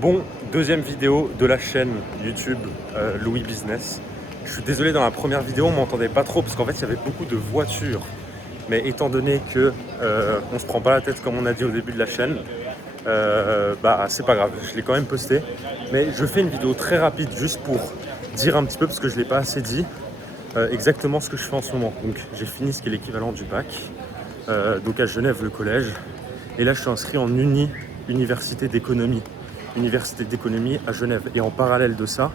Bon, deuxième vidéo de la chaîne YouTube Louis Business. Je suis désolé, dans la première vidéo, on m'entendait pas trop parce qu'en fait, il y avait beaucoup de voitures. Mais étant donné que on se prend pas la tête comme on a dit au début de la chaîne, bah c'est pas grave, je l'ai quand même posté. Mais je fais une vidéo très rapide juste pour dire un petit peu, parce que je l'ai pas assez dit, exactement ce que je fais en ce moment. Donc j'ai fini ce qui est l'équivalent du bac, donc à Genève le collège. Et là je suis inscrit en université d'économie à Genève. Et en parallèle de ça,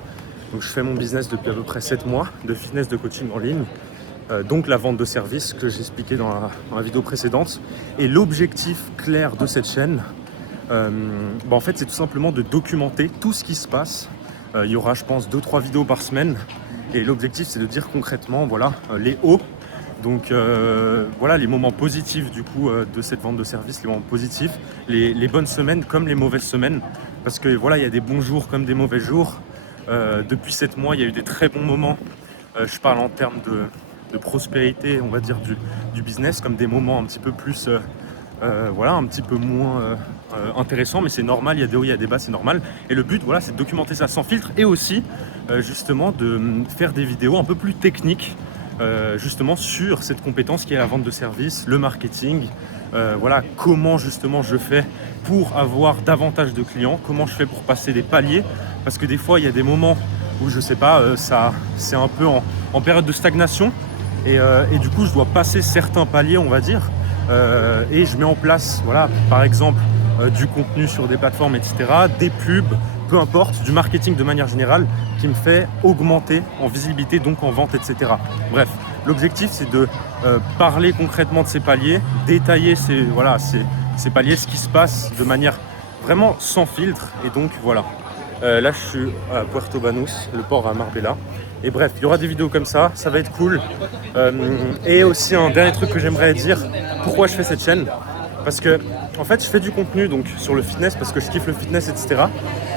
donc je fais mon business depuis à peu près 7 mois de fitness de coaching en ligne. Donc la vente de services que j'expliquais dans la vidéo précédente. Et l'objectif clair de cette chaîne, en fait, c'est tout simplement de documenter tout ce qui se passe. Il y aura, je pense, 2-3 vidéos par semaine. Et l'objectif, c'est de dire concrètement, voilà, les hauts. Donc voilà, les moments positifs du coup de cette vente de services, les moments positifs, les bonnes semaines comme les mauvaises semaines. Parce que voilà, il y a des bons jours comme des mauvais jours. Depuis 7 mois, il y a eu des très bons moments. Je parle en termes de prospérité, on va dire, du business, comme des moments un petit peu plus, voilà, un petit peu moins intéressants, mais c'est normal, il y a des hauts, il y a des bas, c'est normal. Et le but, voilà, c'est de documenter ça sans filtre et aussi, justement, de faire des vidéos un peu plus techniques, justement, sur cette compétence qui est la vente de services, le marketing, voilà, comment justement je fais pour avoir davantage de clients, comment je fais pour passer des paliers, parce que des fois, il y a des moments où je sais pas, ça, c'est un peu en période de stagnation et du coup je dois passer certains paliers, on va dire, et je mets en place, voilà, par exemple du contenu sur des plateformes, etc., des pubs, peu importe, du marketing de manière générale qui me fait augmenter en visibilité, donc en vente, etc. Bref, l'objectif c'est de parler concrètement de ces paliers, détailler ces paliers, ce qui se passe de manière vraiment sans filtre, et donc voilà. Là, je suis à Puerto Banús, le port à Marbella. Et bref, il y aura des vidéos comme ça va être cool. Et aussi, un dernier truc que j'aimerais dire, pourquoi je fais cette chaîne. Parce que, en fait, je fais du contenu donc, sur le fitness, parce que je kiffe le fitness, etc.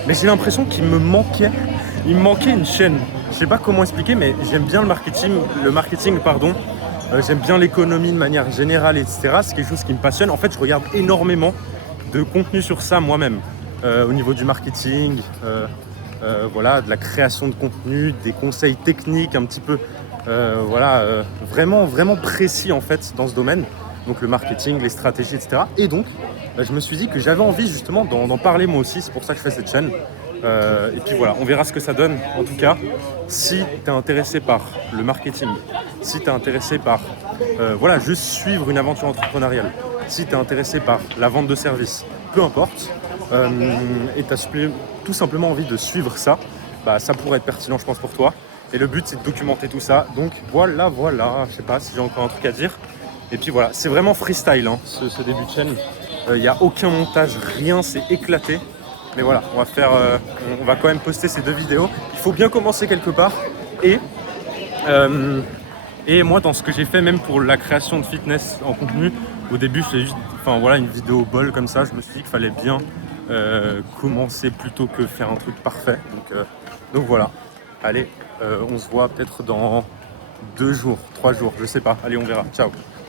Mais j'ai l'impression qu'il me manquait une chaîne. Je sais pas comment expliquer, mais j'aime bien le marketing, pardon. J'aime bien l'économie de manière générale, etc. C'est quelque chose qui me passionne. En fait, je regarde énormément de contenu sur ça moi-même. Au niveau du marketing, voilà, de la création de contenu, des conseils techniques un petit peu, vraiment, vraiment précis en fait dans ce domaine. Donc le marketing, les stratégies, etc. Et donc, je me suis dit que j'avais envie justement d'en parler moi aussi. C'est pour ça que je fais cette chaîne. Et puis voilà, on verra ce que ça donne. En tout cas, si tu es intéressé par le marketing, si tu es intéressé par voilà, juste suivre une aventure entrepreneuriale, si tu es intéressé par la vente de services, peu importe, et tu as tout simplement envie de suivre ça, bah, ça pourrait être pertinent, je pense, pour toi. Et le but, c'est de documenter tout ça. Donc voilà, je sais pas si j'ai encore un truc à dire. Et puis voilà, c'est vraiment freestyle, hein, ce début de chaîne. Il n'y a aucun montage, rien, c'est éclaté. Mais voilà, on va quand même poster ces 2 vidéos. Il faut bien commencer quelque part. Et moi, dans ce que j'ai fait, même pour la création de fitness en contenu, au début, je faisais juste, une vidéo bol comme ça. Je me suis dit qu'il fallait bien commencer plutôt que faire un truc parfait. Donc voilà. Allez, on se voit peut-être dans 2 jours, 3 jours, je sais pas. Allez, on verra. Ciao.